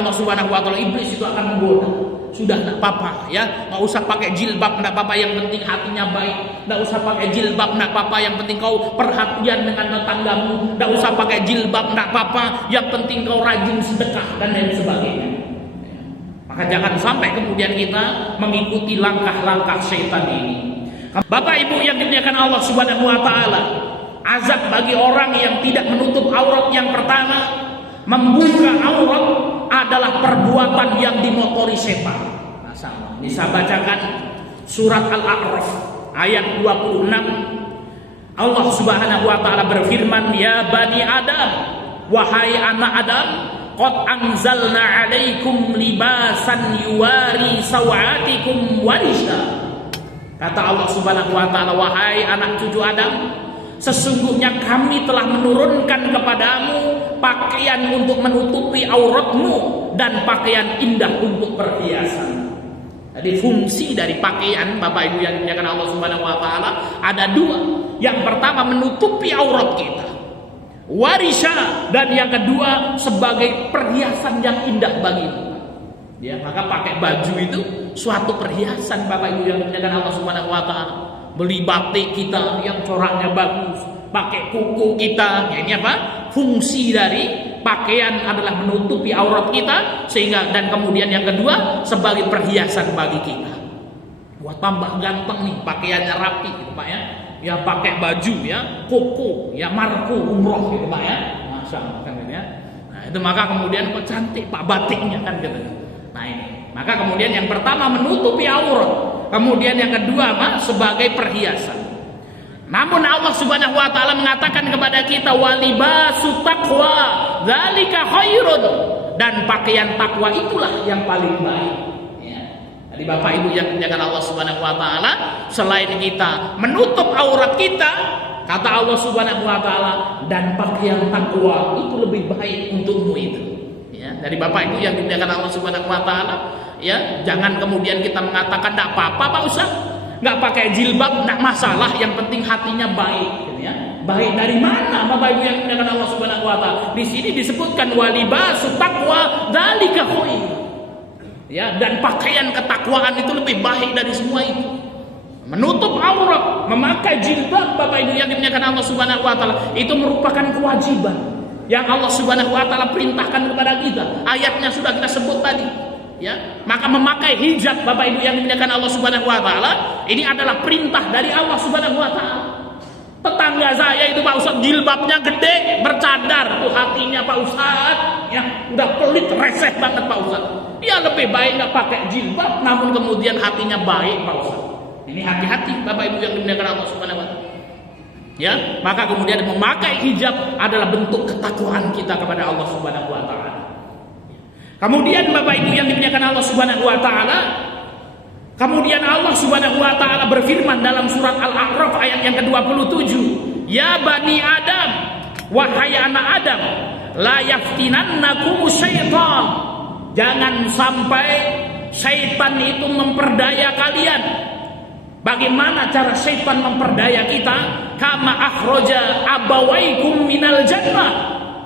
Allah Subhanahu wa taala, iblis itu akan menggoda. Sudah enggak apa-apa ya, enggak usah pakai jilbab, enggak apa-apa, yang penting hatinya baik. Enggak usah pakai jilbab, enggak apa-apa, yang penting kau perhatian dengan tetanggamu. Enggak usah pakai jilbab, enggak apa-apa, yang penting kau rajin sedekah dan lain sebagainya. Maka jangan sampai kemudian kita mengikuti langkah-langkah syaitan ini. Bapak Ibu yang dimuliakan Allah Subhanahu wa taala, azab bagi orang yang tidak menutup aurat yang pertama, membuka aurat adalah perbuatan yang dimotori setan. Bisa bacakan surat Al-A'raf ayat 26. Allah Subhanahu wa taala berfirman, "Ya bani Adam, wahai anak Adam, qad anzalna 'alaikum libasan yuwari sawatikum warisha." Kata Allah Subhanahu wa taala, wahai anak cucu Adam, sesungguhnya kami telah menurunkan kepadamu pakaian untuk menutupi auratmu dan pakaian indah untuk perhiasan. Jadi fungsi dari pakaian, Bapak Ibu yang dimuliakan Allah Subhanahu wa taala, ada dua. Yang pertama menutupi aurat kita, warisha, dan yang kedua sebagai perhiasan yang indah bagimu. Ya, maka pakai baju itu suatu perhiasan, Bapak Ibu yang dimuliakan Allah Subhanahu wa taala. Beli batik kita yang coraknya bagus, pakai kuku kita, ya ini apa? Fungsi dari pakaian adalah menutupi aurat kita, sehingga, dan kemudian yang kedua sebagai perhiasan bagi kita. Buat tambah ganteng nih, pakaiannya rapi gitu Pak ya. Ya pakai baju ya, koko, ya marko umroh gitu Pak ya. Masya Allah kan gitu ya. Nah, itu maka kemudian kok cantik Pak batiknya kan gitu. Nah ini, maka kemudian yang pertama menutupi aurat, kemudian yang kedua apa? Sebagai perhiasan. Namun Allah Subhanahu wa taala mengatakan kepada kita, walibasu taqwa dzalika khairun, dan pakaian takwa itulah yang paling baik. Ya. Jadi Bapak Ibu yang dimuliakan Allah Subhanahu wa taala, selain kita menutup aurat kita, kata Allah Subhanahu wa taala, dan pakaian takwa itu lebih baik untukmu itu. Ya, dari Bapak Ibu yang dimuliakan Allah Subhanahu wa taala, ya, jangan kemudian kita mengatakan enggak apa-apa Pak Ustaz, enggak pakai jilbab enggak masalah, yang penting hatinya baik gitu ya. Baik dari mana Bapak Ibu yang dimuliakan Allah Subhanahu wa taala? Di sini disebutkan walibasu taqwa dzalika khair. Ya, dan pakaian ketakwaan itu lebih baik dari semua itu. Menutup aurat, memakai jilbab Bapak Ibu yang dimuliakan Allah Subhanahu wa taala, itu merupakan kewajiban yang Allah Subhanahu wa taala perintahkan kepada kita. Ayatnya sudah kita sebut tadi. Ya, maka memakai hijab Bapak Ibu yang dimuliakan Allah Subhanahu wa taala, ini adalah perintah dari Allah Subhanahu wa taala. Tetangga saya itu Pak Ustaz jilbabnya gede, bercadar, tuh hatinya Pak Ustaz ya udah pelit, reseh banget Pak Ustaz. Ya lebih baik nggak pakai jilbab, namun kemudian hatinya baik Pak Ustaz. Ini hati-hati Bapak Ibu yang dimuliakan Allah Subhanahu wa taala. Ya, maka kemudian memakai hijab adalah bentuk ketakwaan kita kepada Allah Subhanahu wa taala. Kemudian Bapak Ibu yang dimuliakan Allah Subhanahu wa taala, kemudian Allah Subhanahu wa taala berfirman dalam surat Al-A'raf ayat yang ke-27, "Ya bani Adam, wahai anak Adam, la yaftinannakum syaitan." Jangan sampai syaitan itu memperdaya kalian. Bagaimana cara syaitan memperdaya kita? Kama akhraja abawaikum minal jannah.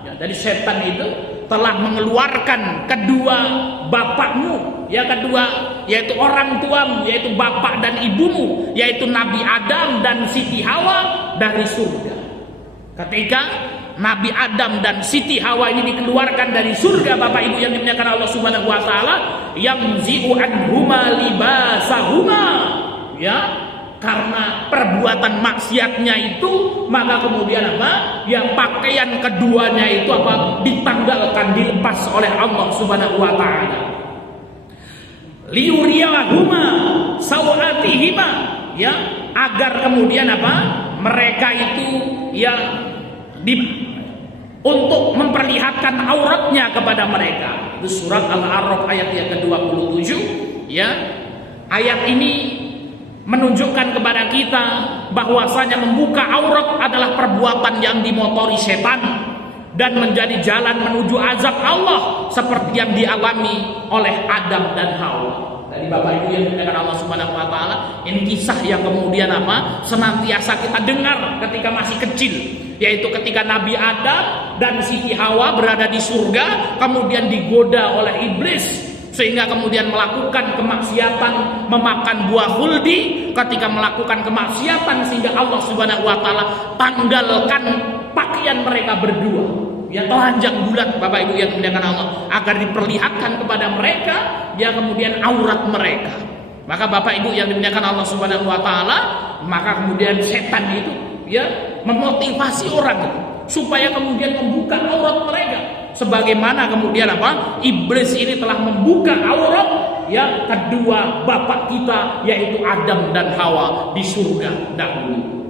Ya, jadi syaitan itu telah mengeluarkan kedua bapakmu, ya kedua, yaitu orang tuamu, yaitu bapak dan ibumu, yaitu Nabi Adam dan Siti Hawa dari surga. Ketika Nabi Adam dan Siti Hawa ini dikeluarkan dari surga, Bapak Ibu yang dimuliakan Allah Subhanahu wa taala, yang zi'u anhuma libasahuma, ya, karena perbuatan maksiatnya itu, maka kemudian apa? Yang pakaian keduanya itu apa? Ditanggalkan, dilepas oleh Allah Subhanahu wa taala. Liyuriyahuma sawatihima, ya, agar kemudian apa? Mereka itu ya untuk memperlihatkan auratnya kepada mereka. Itu surat Al-A'raf ayat yang ke-27, ya. Ayat ini menunjukkan kepada kita bahwasanya membuka aurat adalah perbuatan yang dimotori setan dan menjadi jalan menuju azab Allah seperti yang dialami oleh Adam dan Hawa. Dari Bapak Ibu yang dimuliakan Allah Subhanahu wa taala, ini kisah yang kemudian apa? Senantiasa kita dengar ketika masih kecil, yaitu ketika Nabi Adam dan Siti Hawa berada di surga, kemudian digoda oleh iblis sehingga kemudian melakukan kemaksiatan, memakan buah khuldi. Ketika melakukan kemaksiatan sehingga Allah Subhanahu wa taala tanggalkan pakaian mereka berdua, ya telanjang bulat, Bapak Ibu yang dimuliakan Allah, agar diperlihatkan kepada mereka ya kemudian aurat mereka. Maka Bapak Ibu yang dimuliakan Allah Subhanahu wa taala, maka kemudian setan itu ya memotivasi orang itu supaya kemudian membuka aurat mereka. Sebagaimana kemudian apa? Iblis ini telah membuka aurat ya kedua bapak kita, yaitu Adam dan Hawa di surga dahulu.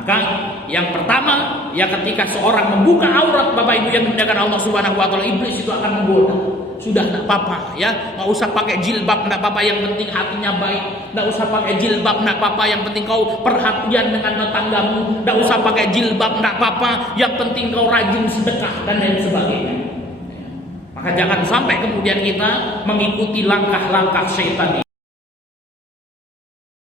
Maka yang pertama ya ketika seorang membuka aurat, Bapak Ibu yang dimuliakan Allah Subhanahu wa taala, iblis itu akan menggoda. Sudah enggak apa-apa ya, enggak usah pakai jilbab, enggak apa-apa, yang penting hatinya baik. Enggak usah pakai jilbab, enggak apa-apa, yang penting kau perhatian dengan tetanggamu. Enggak usah pakai jilbab, enggak apa-apa, yang penting kau rajin sedekah dan lain sebagainya. Maka jangan sampai kemudian kita mengikuti langkah-langkah setan ini.